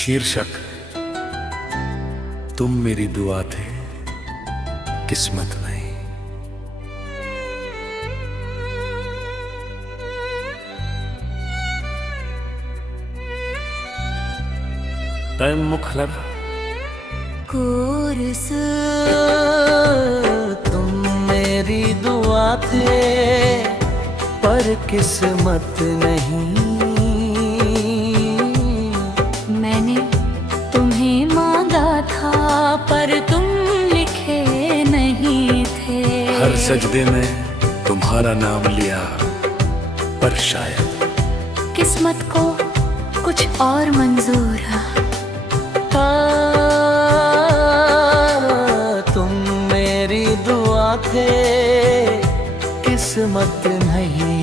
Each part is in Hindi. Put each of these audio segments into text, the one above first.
शीर्षक तुम मेरी दुआ थे, किस्मत नहीं। टाइम मुखलर कोर्स तुम मेरी दुआ थे, पर किस्मत नहीं। मैंने तुम्हें मांगा था, पर तुम लिखे नहीं थे। हर सजदे में तुम्हारा नाम लिया, पर शायद किस्मत को कुछ और मंजूर था। तुम मेरी दुआ थे, किस्मत नहीं।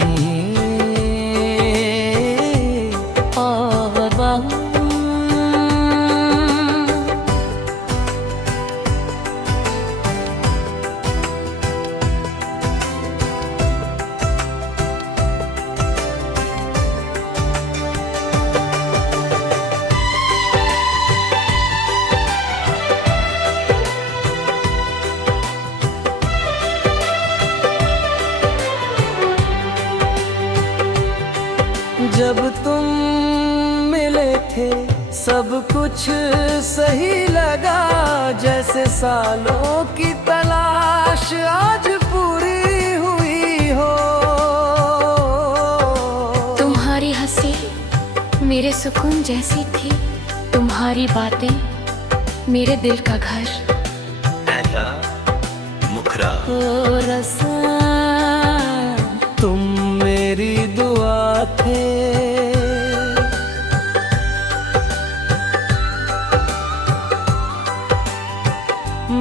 जब तुम मिले थे सब कुछ सही लगा, जैसे सालों की तलाश आज पूरी हुई हो। तुम्हारी हंसी मेरे सुकून जैसी थी, तुम्हारी बातें मेरे दिल का घर। पहला मुखरा रसा तुम मेरी दुआ थे।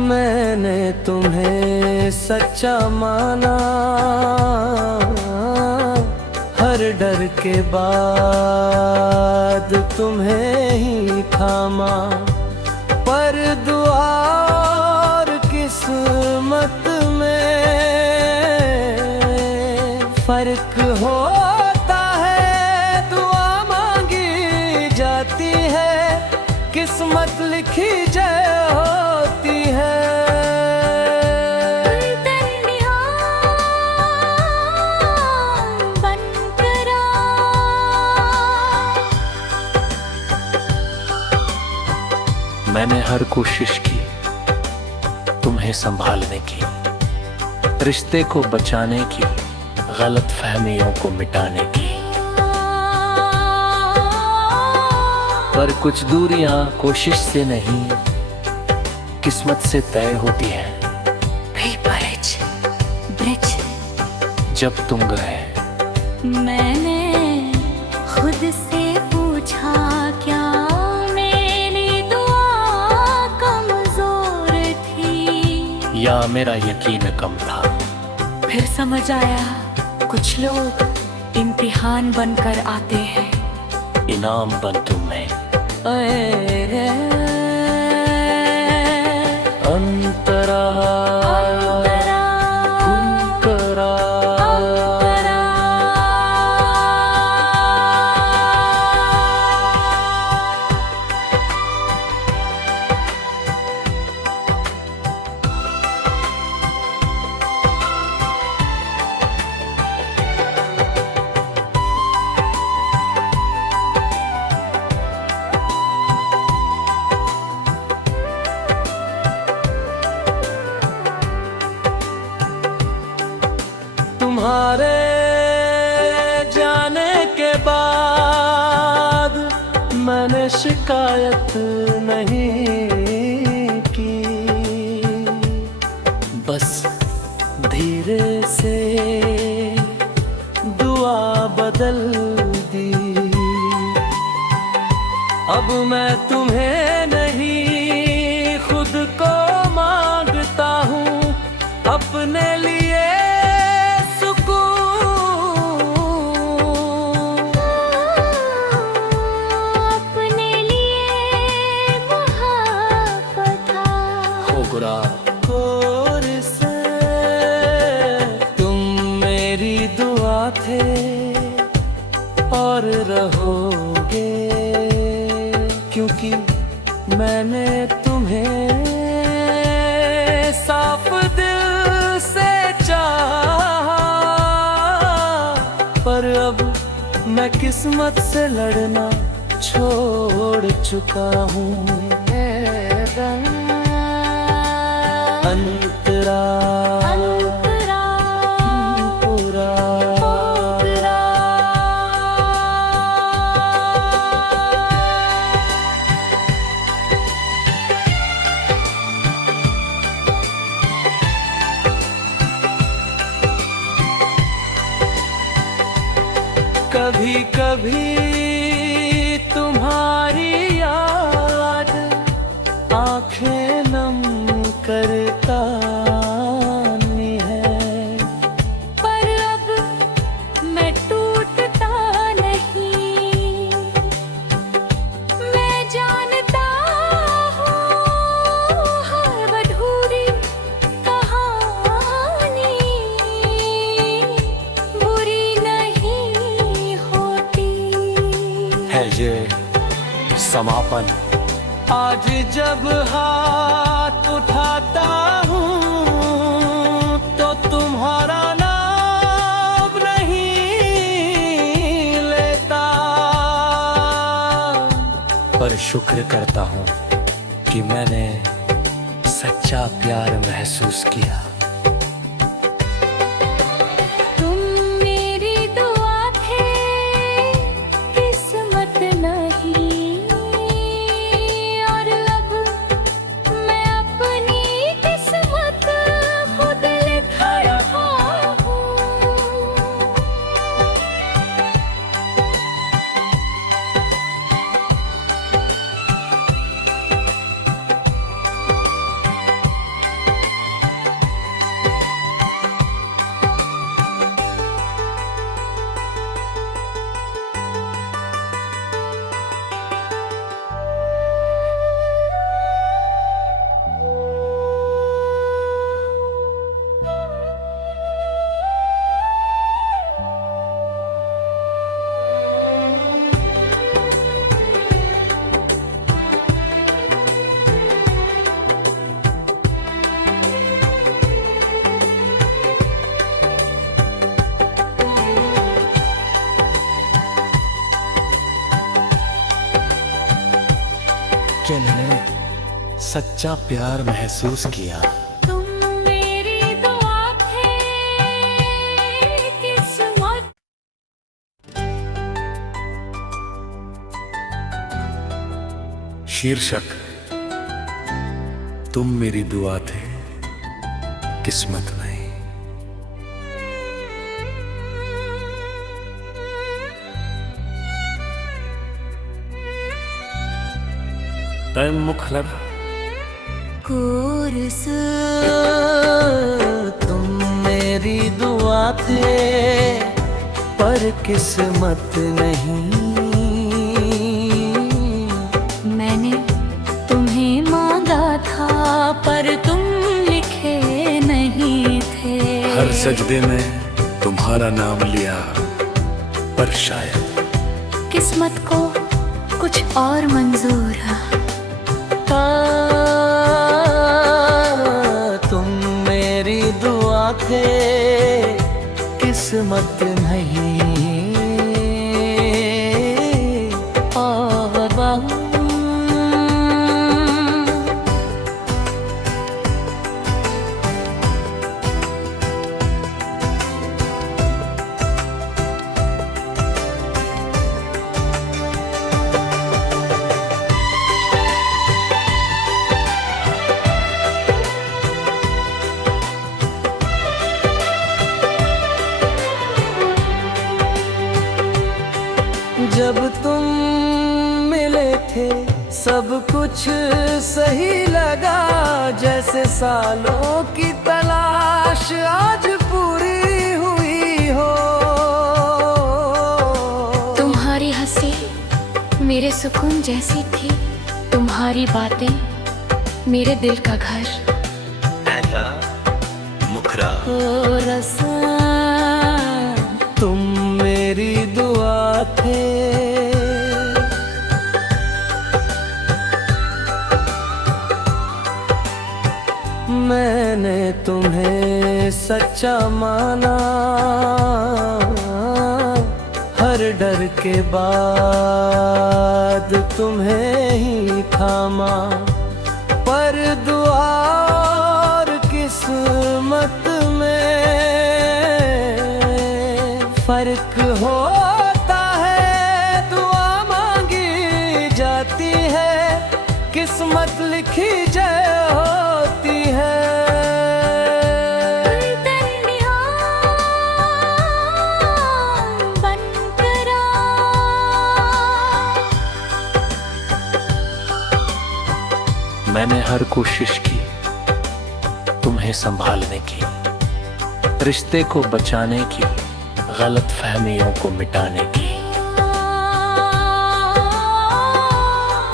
मैंने तुम्हें सच्चा माना, हर डर के बाद तुम्हें ही थामा। पर दुआ और किस्मत में फर्क होता है। दुआ मांगी जाती है, किस्मत लिखी जय होती है। मैंने हर कोशिश की तुम्हें संभालने की, रिश्ते को बचाने की, गलत फहमियों को मिटाने की। पर कुछ दूरियां कोशिश से नहीं, किस्मत से तय होती हैं। ब्रिज जब तुम गए मैंने खुद से पूछा, क्या मेरी दुआ कमजोर थी, या मेरा यकीन कम था। फिर समझ आया कुछ लोग इम्तिहान बनकर आते हैं, इनाम बन तुम्हें। अंतरा तुम्हारे जाने के बाद मैंने शिकायत नहीं की, बस धीरे से दुआ बदल दी। अब मैं तुम्हें नहीं खुद को मांगता हूँ, अपने लिए तुम मेरी दुआ थे और रहोगे। क्योंकि मैंने तुम्हें साफ दिल से चाहा, पर अब मैं किस्मत से लड़ना छोड़ चुका हूँ। अंतरा पूरा कभी कभी तुम्हारी याद आंखें नम करता है, पर अब मैं टूटता नहीं। मैं जानता हूँ हर अधूरी कहानी बुरी नहीं होती है ये समापन। आज जब हाथ उठाता हूँ तो तुम्हारा नाम नहीं लेता, पर शुक्र करता हूँ कि मैंने सच्चा प्यार महसूस किया। तुम मेरी दुआ थे, किस्मत नहीं, और अब मैं अपनी किस्मत खुद लिखा रहा हूँ। कि मैंने सच्चा प्यार महसूस किया। तुम मेरी दुआ थे, किस्मत शीर्षक तुम मेरी दुआ थे, किस्मत नहीं। तैम मुखलर कोरस तुम मेरी दुआ थे, पर किस्मत नहीं। मैंने तुम्हें मांगा था, पर तुम लिखे नहीं थे। हर सजदे में तुम्हारा नाम लिया, पर शायद किस्मत को कुछ और मंजूर है। तुम मेरी दुआ थे, किस्मत नहीं। जब तुम मिले थे सब कुछ सही लगा, जैसे सालों की तलाश आज पूरी हुई हो। तुम्हारी हंसी मेरे सुकून जैसी थी, तुम्हारी बातें मेरे दिल का घर। पहला मुखरा तुम मेरी दुआ थे, मैंने तुम्हें सच्चा माना, हर डर के बाद तुम्हें ही थामा। पर दुआ और किस्मत में फर्क होता है, दुआ मांगी जाती है, किस्मत लिखी जय होती है। मैंने हर कोशिश की तुम्हें संभालने की, रिश्ते को बचाने की, गलत फहमियों को मिटाने की।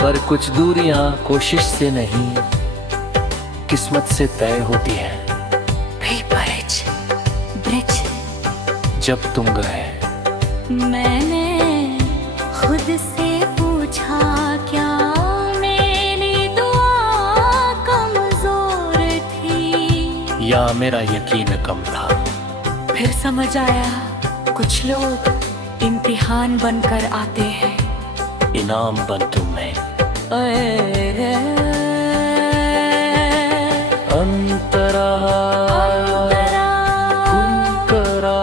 पर कुछ दूरियां कोशिश से नहीं, किस्मत से तय होती है। ब्रिज जब तुम गए मैंने खुद से पूछा, क्या मेरी दुआ कमजोर थी या मेरा यकीन कम था। फिर समझ आया, कुछ लोग इम्तिहान बनकर आते हैं, इनाम बन तुम में। अंतरा अंतरा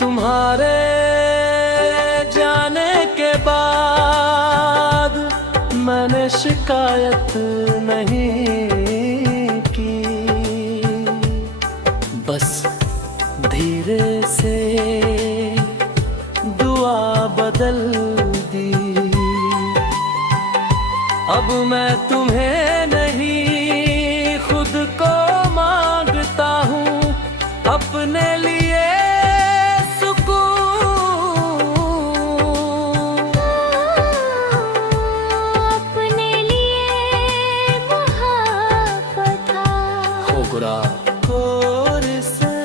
तुम्हारे जाने के बाद मैंने शिकायत नहीं की, बस धीरे से दुआ बदल दी। अब मैं तुम्हें नहीं खुद को मांगता हूँ, अपने लिए और से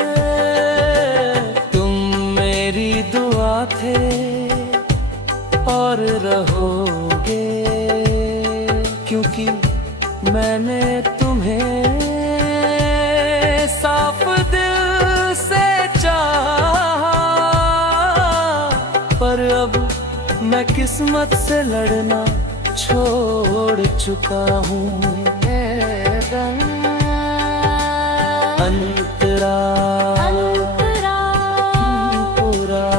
तुम मेरी दुआ थे और रहोगे, क्योंकि मैंने तुम्हें साफ दिल से चाहा। पर अब मैं किस्मत से लड़ना छोड़ चुका हूँ। अंतरा अंतरा पूरा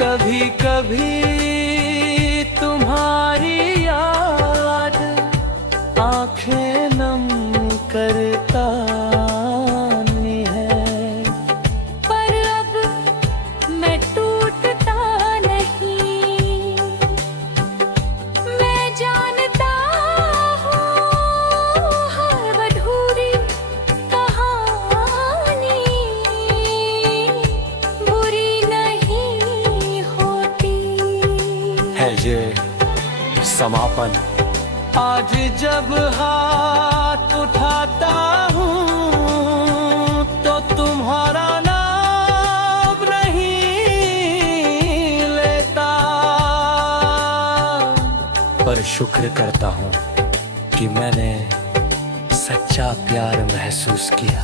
कभी कभी तुम्हारी याद आंखें नम करता नहीं है। पर अब मैं टूटता नहीं, मैं जानता हूँ हर अधूरी कहानी बुरी नहीं होती है ये समापन। आज जब हाथ उठाता हूँ तो तुम्हारा नाम नहीं लेता, पर शुक्र करता हूँ कि मैंने सच्चा प्यार महसूस किया।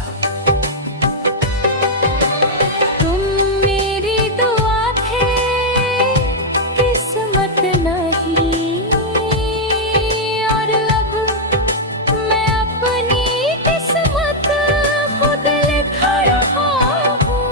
तुम मेरी दुआ थे, किस्मत नहीं, और अब मैं अपनी किस्मत खुद लिख रहा हूँ।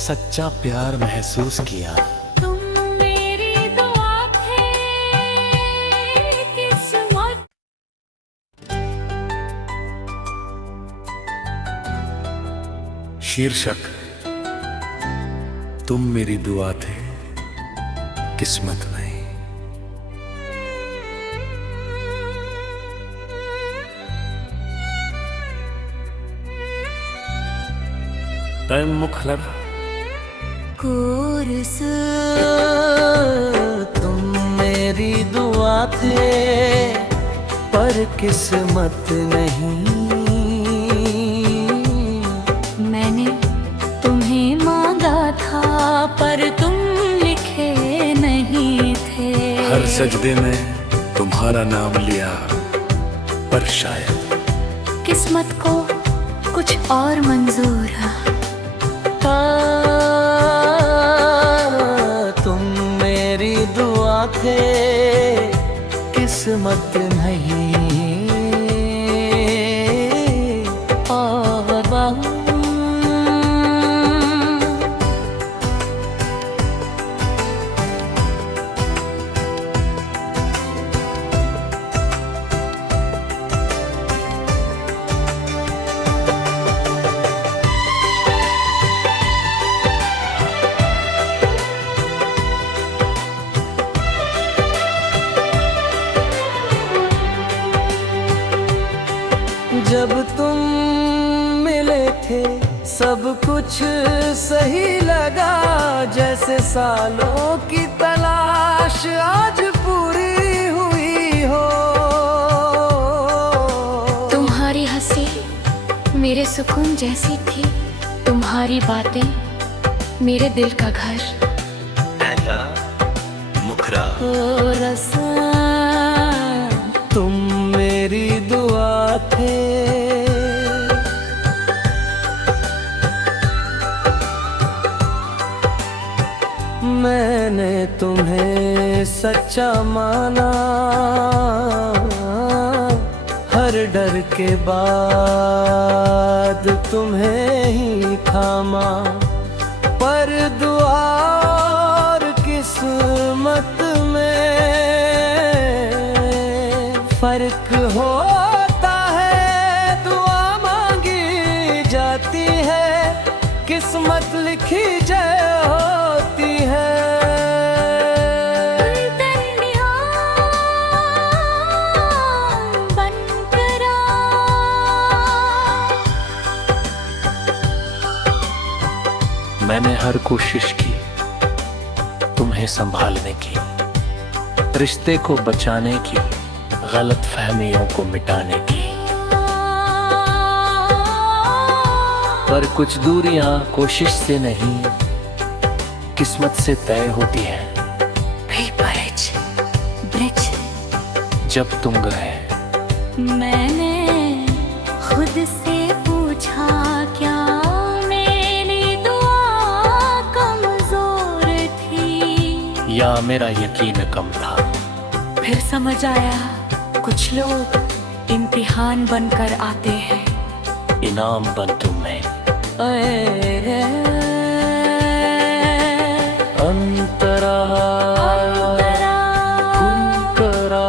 सच्चा प्यार महसूस किया। तुम मेरी दुआ थे, किस्मत। शीर्षक तुम मेरी दुआ थे, किस्मत नहीं। तैम मुखलर कोरस तुम मेरी दुआ थे, पर किस्मत नहीं। मैंने तुम्हें मांगा था, पर तुम लिखे नहीं थे। हर सजदे में तुम्हारा नाम लिया, पर शायद किस्मत को कुछ और मंजूर है। तुम मेरी दुआ थे, किस्मत नहीं। जब तुम मिले थे सब कुछ सही लगा, जैसे सालों की तलाश आज पूरी हुई हो। तुम्हारी हंसी मेरे सुकून जैसी थी, तुम्हारी बातें मेरे दिल का घर। पहला मुखरा तुम मेरी दुआ थे, मैंने तुम्हें सच्चा माना, हर डर के बाद तुम्हें ही थामा। पर दुआ और किस्मत में फर्क होता है, दुआ मांगी जाती है, किस्मत लिखी जय होती है। मैंने हर कोशिश की तुम्हें संभालने की, रिश्ते को बचाने की, गलत फहमियों को मिटाने की। पर कुछ दूरियां कोशिश से नहीं, किस्मत से तय होती है। ब्रिज जब तुम गए मैंने खुद से पूछा, क्या मेरी दुआ कमजोर थी, या मेरा यकीन कम था। फिर समझ आया कुछ लोग इम्तिहान बनकर आते हैं, इनाम बन तुम्हें। अंतरा कुंकरा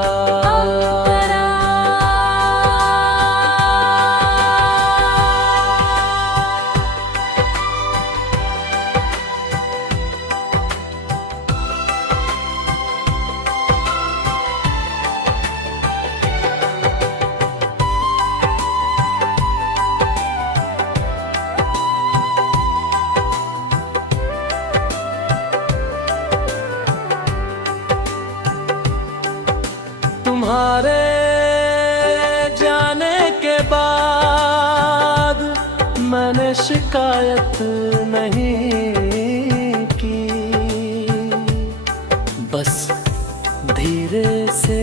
तुम्हारे जाने के बाद मैंने शिकायत नहीं की, बस धीरे से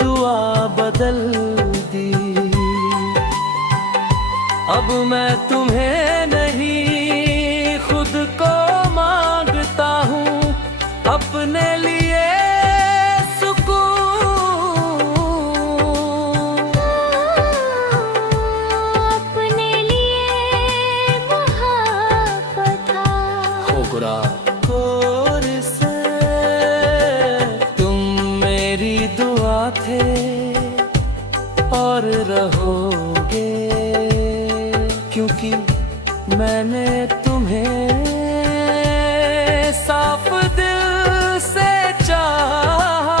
दुआ बदल दी। अब मैं तुम्हें नहीं खुद को मांगता हूँ, अपने लिए थे और रहोगे, क्योंकि मैंने तुम्हें साफ दिल से चाहा।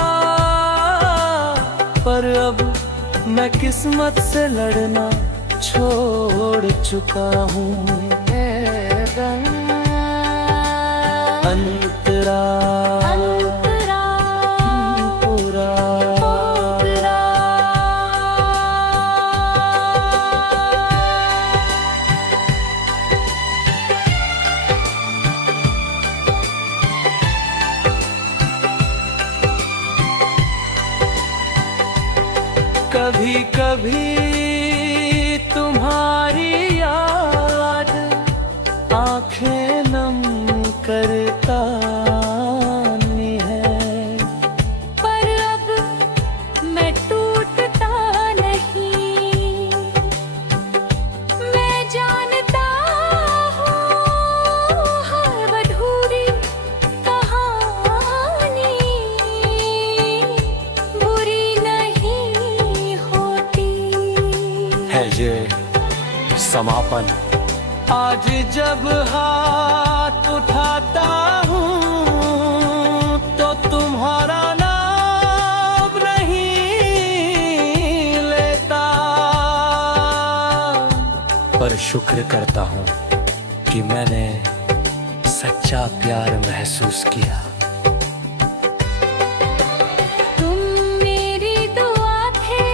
पर अब मैं किस्मत से लड़ना छोड़ चुका हूँ। अंतरा पूरा कभी कभी तुम्हारी याद आंखें नम करता है। पर अब मैं टूटता नहीं, मैं जानता हूँ हर अधूरी कहानी बुरी नहीं होती है ये समापन। आज जब हाथ उठाता हूँ तो तुम्हारा नाम नहीं लेता। पर शुक्र करता हूँ कि मैंने सच्चा प्यार महसूस किया। तुम मेरी दुआ थे,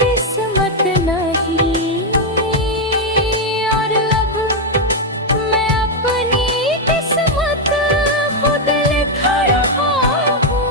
किस्मत नहीं, और अब मैं अपनी किस्मत खुद लिख रहा हूँ।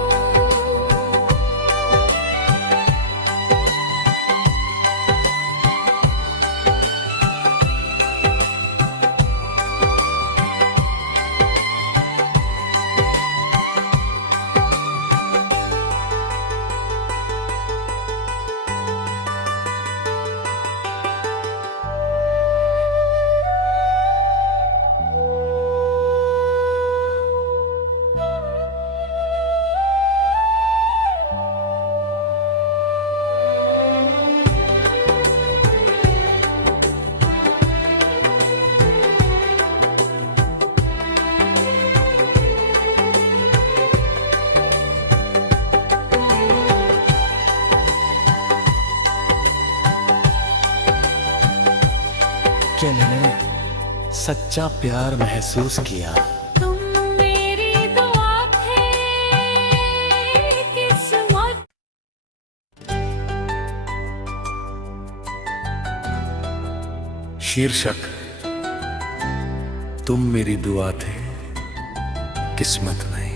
कि मैंने सच्चा प्यार महसूस किया। तुम मेरी दुआ थे, किस्मत शीर्षक तुम मेरी दुआ थे, किस्मत नहीं।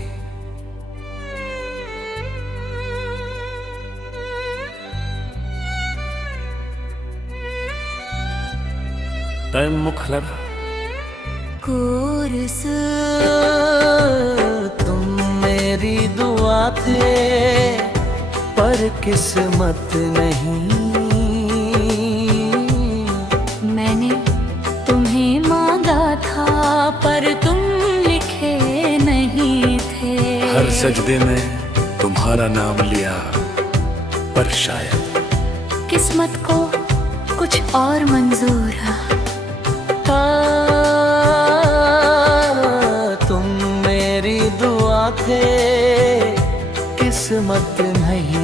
तय मुखलर कोरस तुम मेरी दुआ थे पर किस्मत नहीं। मैंने तुम्हें मांगा था पर तुम लिखे नहीं थे। हर सजदे में तुम्हारा नाम लिया, पर शायद किस्मत को कुछ और मंजूर है। तुम मेरी दुआ थे, किस्मत नहीं।